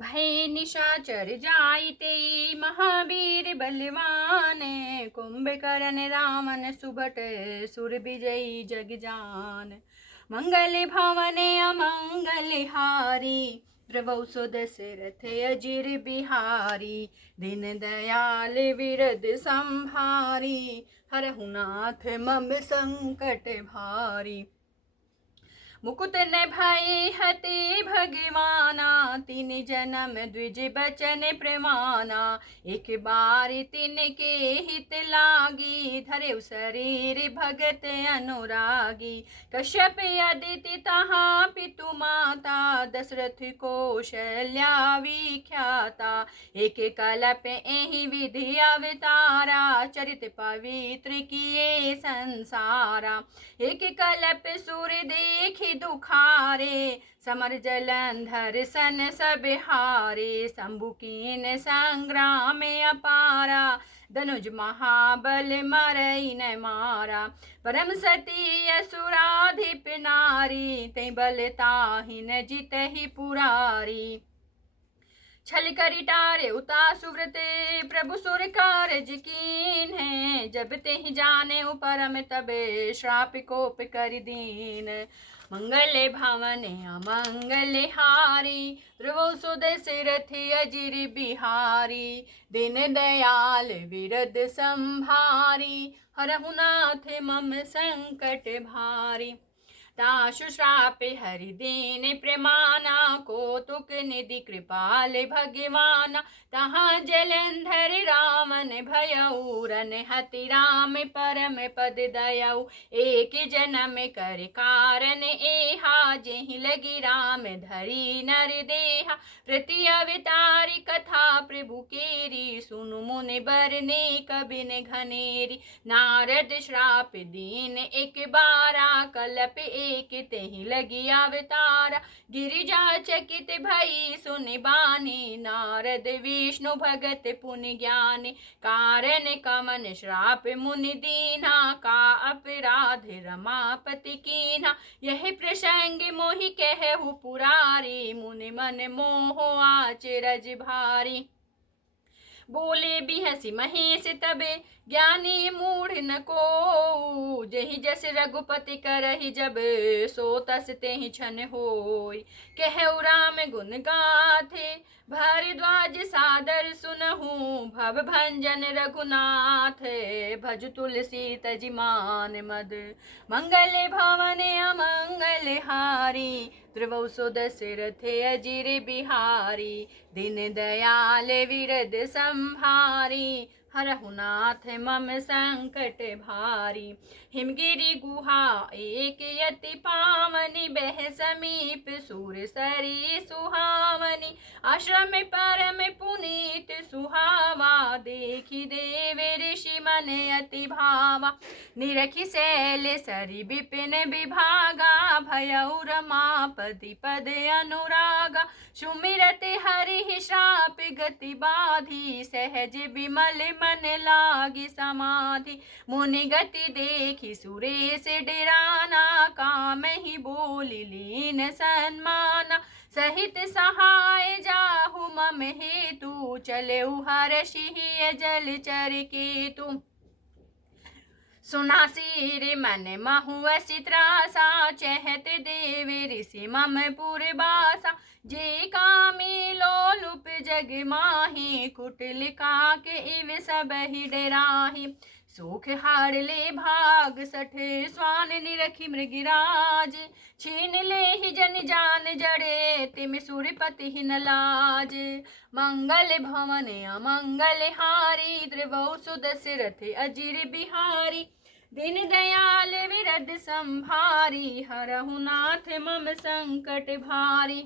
भय निशाचर जाइते महावीर बलवान। कुंभकर्ण रावण सुभट सुर विजयी जग जान। मंगल भवन अमंगल हारी प्रभु सो दशरथ अजिर बिहारी। दीन दयाल विरद संभारी हरहु नाथ मम संकट भारी। मुकुट न भय हते भगवाना तीन जन्म द्विज बचन प्रमाना। एक बार तिनके हित लागी धरे शरीर भगत अनुरागी। कश्यप अदिति तहा पितु माता दशरथ कौशल्या विख्याता। एक कल्प एहि विधि अवतारा चरित पवित्र किए संसारा। एक कल्प सूर देखि दुखारे समर जलंधर सन सब हारे। शंभु कीन संग्राम अपारा धनुज महाबल मरई न मारा। परम सती असुराधिप नारी ते बल ताहि न जितहि पुरारी। छल करि टारे उता सुव्रते प्रभु सुर कारज कीन है। जब ते ही जाने परम तबे श्राप कोप कर दीन। मंगल भवन अमंगल हारी ध्रुव सो दशरथ अजिर बिहारी। दीन दयाल विरद संभारी हरहु नाथ मम संकट भारी। ताशु श्राप हरि दीन प्रमाना कौतुक निधि कृपाल भगवाना। तहाँ जलंधर रावण भयउ रन हति राम परम पद दयउ। एक जन्म कर कारण एहा जेहि लगी राम धरी नर देहा। प्रति अवतारी कथा प्रभु केरी सुनु मुनि बरने कबिन घनेरी। नारद श्राप दीन एक बारा कल्प एक तेहि लगी अवतारा। गिरिजा चकित भई सुनि बानी नारद विष्णु भगत पुनि ज्ञानी। कारण कमन श्राप मुनि दीना का अपराध रमापति कीना। यह प्रसंग मोहि कहु पुरारी मुनि मन मोह आचरज भारी। बोले बिहसी महेश तबे ज्ञानी मूढ़ न को। जहि जस रघुपति करहि जब सो तस तेहि छन होय। कहु राम गुण गाथे भारद्वाज सादर सुनहु। भव भंजन रघुनाथ भज तुलसी तजि मान मद। मंगल भवन अमंगल हारी ध्रुव सो दशरथ अजिर बिहारी। दीन दयाल विरद संभारी हरहु नाथ मम संकट भारी। हिमगिरि गुहा एक यति पावनी बह समीप सूर सरी सुहावनी। आश्रम परम पुनीत सुहावा देखि देव ऋषि मन अति भावा। निरखि शैल सरि विपिन विभागा भयउ रमापति पद अनुरागा। सुमिरत हरि श्राप गति बाधी सहज विमल मन लागी समाधि। मुनि गति देखि सुरेश डेराना काम ही बोली लीन सन्माना। सहित सहाय जाहु मम हेतु चलेउ हर्षि जल चर केतु। सुना सिर मन महु असी त्रासा चहत देव ऋषि मम पुरबासा। जे कामी लोलुप जग माही कुटिल काके इव सब ही डराही। सुख हार ले भाग सठ स्वान निरखि मृगिराज। छीन ले ही जन जान जड़े तिम सूर्यपति ही न लाज। मंगल भवन अमंगल हारी ध्रुव सो दशरथ अजिर बिहारी। दीन दयाल विरद संभारी हरहु नाथ मम संकट भारी।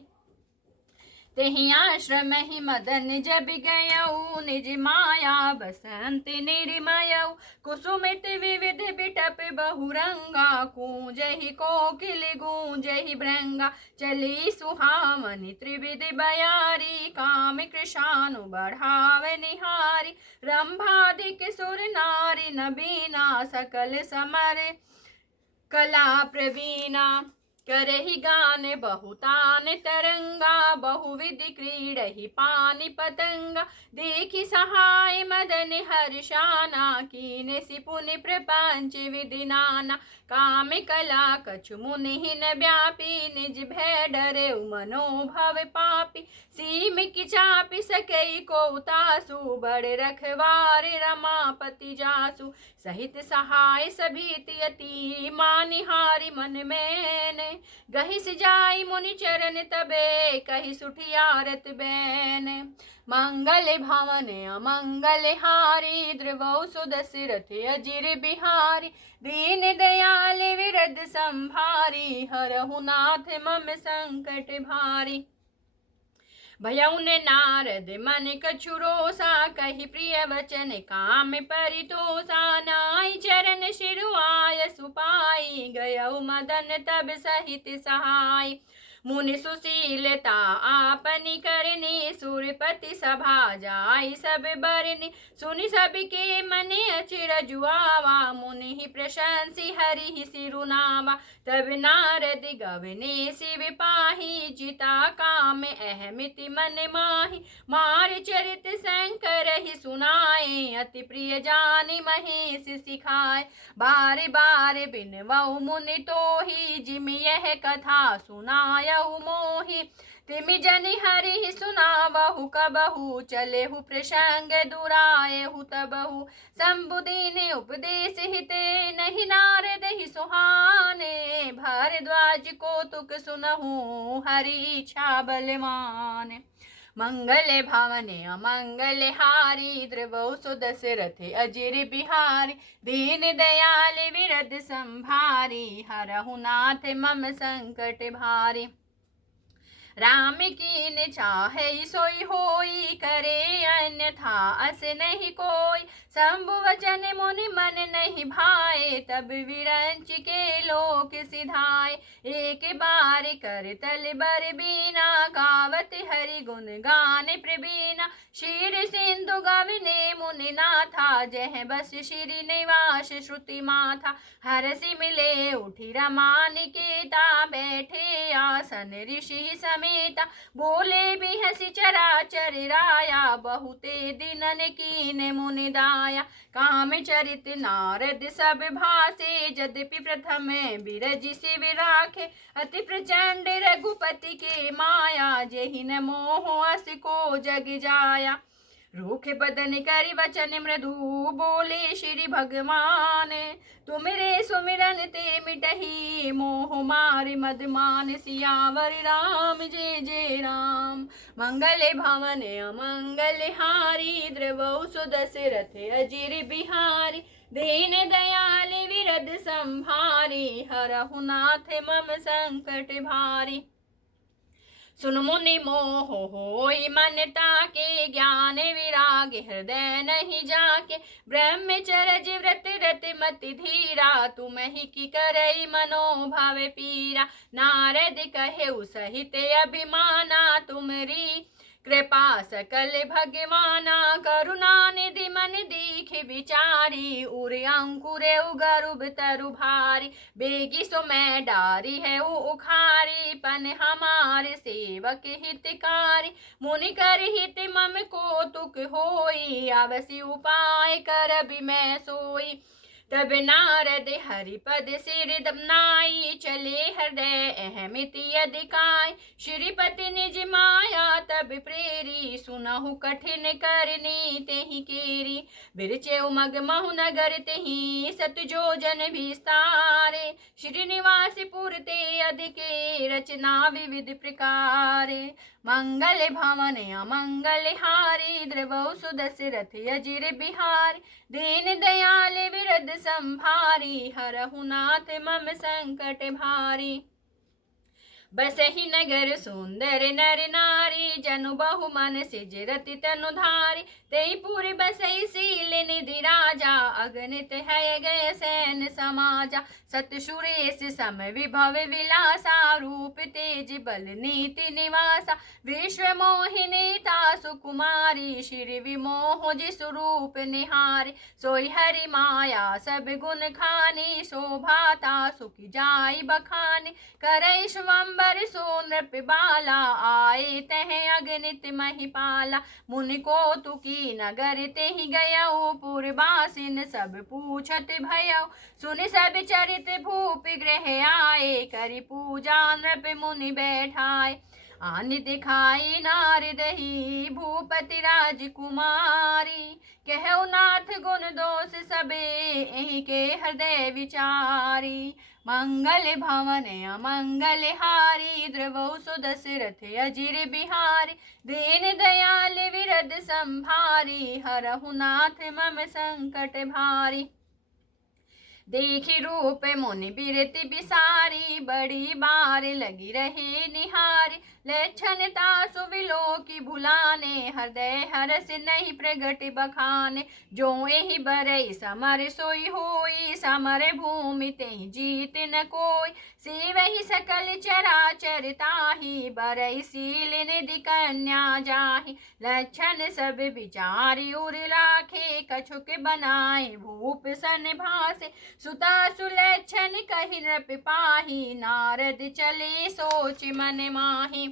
तेहि आश्रम ही मदन जब गयऊ निज माया बसंत निर्मयऊ। कुसुमित विविध बिटप बहुरंगा कूंजहि कोकिल गूंजहि भृंगा। चली सुहावनी त्रिविध बयारी काम कृशानु बढ़ाव निहारी। रंभादिक सुर नारी नबीना सकल समर कला प्रवीणा। करहि गान बहुतान तरंगा, बहुविधि क्रीडहि पानि पतंगा। देखि सहाय मदन हर्षाना, कीने सिपुनि प्रपंच विधि नाना। काम कला कछु मुनि न व्यापी, निज भय डरे मनोभव पापी। सीम की चापि सकई को तासु, बड़ रखवार रमापति जासु। सहित सहाय सभीति अति, मानिहारी मन मैंने। गहि सिजाई मुनि चरण तबे, कहि सुठियारत बैन। मंगल भवन अमंगल हारी, द्रवौ सुदशरथ अजिर बिहारी। दीन दयाल विरद संभारी, हरहु नाथ मम संकट भारी। भयउ ने नारद मन कछु रोसा, कहि प्रिय वचन काम परितोषा। नाई चरण शिरुआय सुपाई, गयउ मदन तब सहित सहाय। मुनि सुशीलता आपनि करनी, सुरपति सभा जाई सब बरनी। सुनि सबके मने अचिर जुआवा, मुनि ही प्रशंसी हरि ही सिरुनावा। तब नारद गवने शिव पाही, जिता काम अहमिति मन माही। मार चरित शंकर ही सुनाए, अति प्रिय जानि महेश सिखाए। बार बार बिनवउ मुनि तोहि, जिमि यह कथा सुनायउ मोहि। तिमि जनि हरि सुनावहु कबहु, चलेहु प्रसंग दुरायहु तबहु। शंभु दीन उपदेश हिते, नहीं नारद ही सुहाने। भारद्वाज कौतुक सुनहु, हरि इच्छा बलवान। मंगल भवन अमंगल हारी, द्रवौ सुदशरथ अजिर बिहारी। दीन दयाल विरद संभारी, हरहु नाथ मम संकट भारी। राम कीन चाहे सोई होई, करे अन्यथा अस नहीं कोई। शंभु वचन मुनि मन नहीं भाए, तब विरंच के लोक सिधाए। एक बार कर तल बर बीना, गावत हरि गुण गान प्रवीणा। शीर सिंधु गवने मुनि नाथा, जह बस श्री निवास श्रुति माथा। हरसि मिले उठि रमा निकेता, बैठे आसन ऋषि समेता। बोले भी हसी चराचर राया, बहुते दिनन कीन मुनि दाया। काम चरित नारद सब भासे, यद्यपि प्रथम बिरज शिव राखे। अति प्रचंड रघुपति के माया, जेहि न मोह अस को जग जाया। रूख बदन करि वचन मृदु, बोले श्री भगवान। तुमरे सुमिरन ते मिटहि, मोह मार मद मान। सियावर राम जय जय राम। मंगल भवन अमंगल हारी, द्रवौ सुदशरथ अजिर बिहारी। दीन दयाल विरद संभारी, हरहु नाथ मम संकट भारी। सुन मुनि मोह होई मन ताके, ज्ञान विराग हृदय नहीं जाके। ब्रह्मचर्य व्रत रत मति धीरा, तुम ही की करई मनोभाव पीरा। नारद कहेउ सहित अभिमाना, तुमरी कृपा सकल भगवाना। करुणा निधि मन दीख विचारी, उर अंकुरे उगरुब तरु भारी। बेगी सो मैं डारी है उखारी, पन हमारे सेवक हितकारी। मुनि कर हित मम कौतुक होई, आवसी उपाय कर भी मैं सोई। तब नारद हरिपद सिर दमनाई, चले हृदय अहमिति अधिकाय। श्रीपति निज माया तब प्रेरी, सुनहु कठिन करनी तेहि केरी। बिरचेउ मगमहु नगर तेहि, सत जोजन विस्तारे। श्रीनिवास पुर ते अधिके, रचना विविध प्रकारे। मंगल भवन अमंगल हारी, द्रवौ सुदशरथ अजिर बिहारी। दीन दयाल विरद संभारी, हरहु नाथ मम संकट भारी। बसहि नगर सुंदर नर नारी, जनु बहु मन सिज रति तनु धारी। तेहि पुर बसई शील निधि राजा, अगणित है गए सैन समाजा। सत सुरेश सम विभव विलासा, रूप तेज बल नीति निवासा। विश्व मोहिनी तासु कुमारी, श्री विमोह जिसु रूप निहारी। सोई हरि माया सब गुण खानी, शोभा तासु की जाई बखानी। करई स्वयंवर सो नृप बाला, आए तह अगणित महिपाला। मुनि को तुकी नगर तेहि गयऊ, पुरवासिन सब पूछत भयऊ। सुनि सब चरित भूप गृह आए, करि पूजा नृप मुनि बैठाए। आनि दिखाई नारदहि भूपति राजकुमारी, कहु नाथ गुण दोष सबे एहि के हृदय विचारी। मंगल भवन अमंगल हारी, द्रवौ सो दशरथ अजिर बिहारी। दीन दयाल विरद संभारी, हरहु नाथ मम संकट भारी। देखी रूप मुनि बिरति बिसारी, बड़ी बार लगी रहे निहारी। लक्षण तासु विलोकी भुलाने, हृदय हरस नहीं प्रगट बखाने। जो एहि बरई समर सोई होई, समर भूमि तेहि जीत न कोई। सेवहि सकल चराचर ताहि, बरई शील निधि कन्या जाहि। लक्षण सब विचारि उर लाखे, कछुक बनाए भूप सन भासे। सुता सुलक्षण कहि नृप पाहि, नारद चले सोच मन माहि।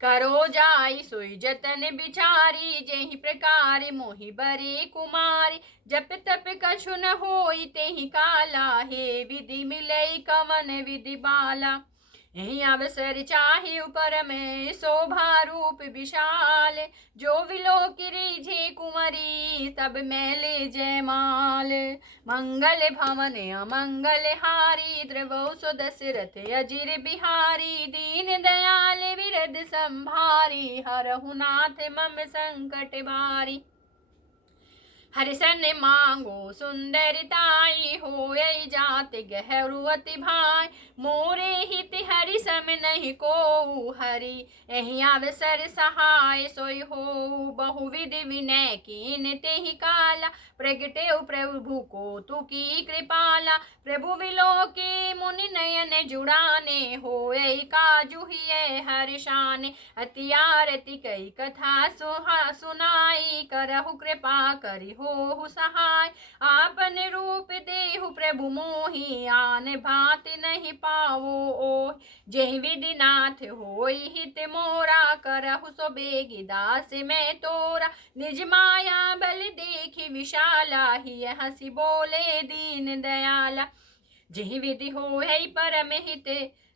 करो जाई सोई जतन बिचारी, जेहि प्रकार मोहि बरे कुमारी। जप तप कछु न होई तेहि काला, हे विधि मिलई कवन विधि बाला। यही अवसर चाहि ऊपर में शोभा रूप विशाल। जो विलोकी रीझे कुंवरी, तब मैले जयमाल। मंगल भवन अमंगल हारी, द्रवौ सो दशरथ अजिर बिहारी। दीन दयाल विरद संभारी, हरहु नाथ मम संकट भारी। हरिसन मांगो सुंदरताई, होय जात गहरू अति भाई। मोरे हित हरि सम नहीं को, हरि एहि अवसर सहाय। सोई हो बहुविध विनय कीन तेहि काला, प्रगटे प्रभु को तुकी कृपाला। प्रभु विलोकी मुनि नयन जुड़ाने, होय काजुहिए हर्षाने। अति आरती कई कथा सुनाई, करहु कृपा करि हो सहाय। आपन रूप देहु प्रभु मोहि, आन भात नहीं पावो ओहि। जेहि विधि नाथ होई हित मोरा, करहु सो बेगी दास मैं तोरा। निज माया बल देखि विशाला, हिय हंसी बोले दीन दयाला। जेहि विधि होई परम हित,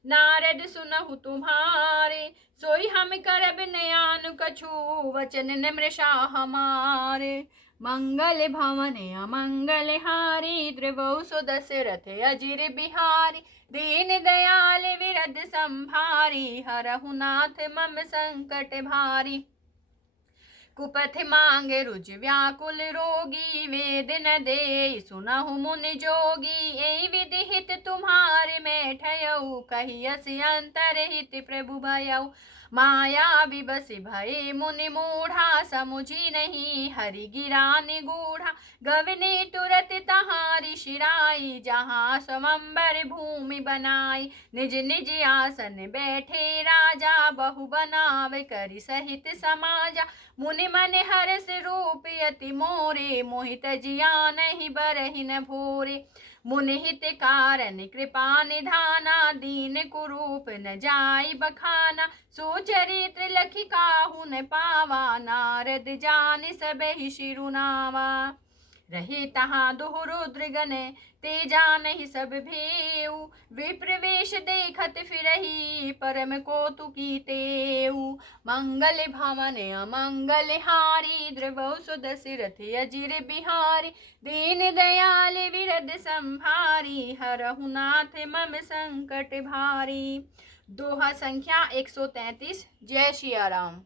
नारद सुनहु तुम्हारे। सोई हम करब नयान कछु, वचन नम्रशा हमारे। मंगल भवन अमंगल हारी, द्रवौ सो दशरथ अजिर बिहारी। दीन दयाल विरद संभारी, हरहु नाथ मम संकट भारी। कुपथ मांगे रुज व्याकुल रोगी, वेद न दे सुनहु मुनि जोगी। एहि विधि हित तुम्हारे मैं ठयऊ, कहियस अंतर हित प्रभु भयऊ। माया विबस भये मुनि मूढ़ा, समुझी नहीं हरि गिरा निगूढ़ा। गवने तुरत तहारी शिराई, जहाँ स्वयंवर भूमि बनाई। निज निज आसन बैठे राजा, बहु बनाव करि सहित समाजा। मुनि मन हरस रूप अति मोरे, मोहित जिया नहीं बरहि न भोरे। मुनि हित कारण कृपा निधाना, दीन कुरूप न जाई बखाना। सुचरित्र लखि काहू न पावा, नारद जानि सबहि शिरुनावा। रहे तहाँ दुह रुद्र गण, ते जानहि सब भेऊ। विप्रवेश देखत फिरहि, परम कौतुकी तेऊ। मंगल भवन अमंगल हारी, द्रवौ सो दशरथ अजिर बिहारी। दीन दयाल विरद संभारी, हरहु नाथ मम संकट भारी। दोहा संख्या 133। जय सिया राम।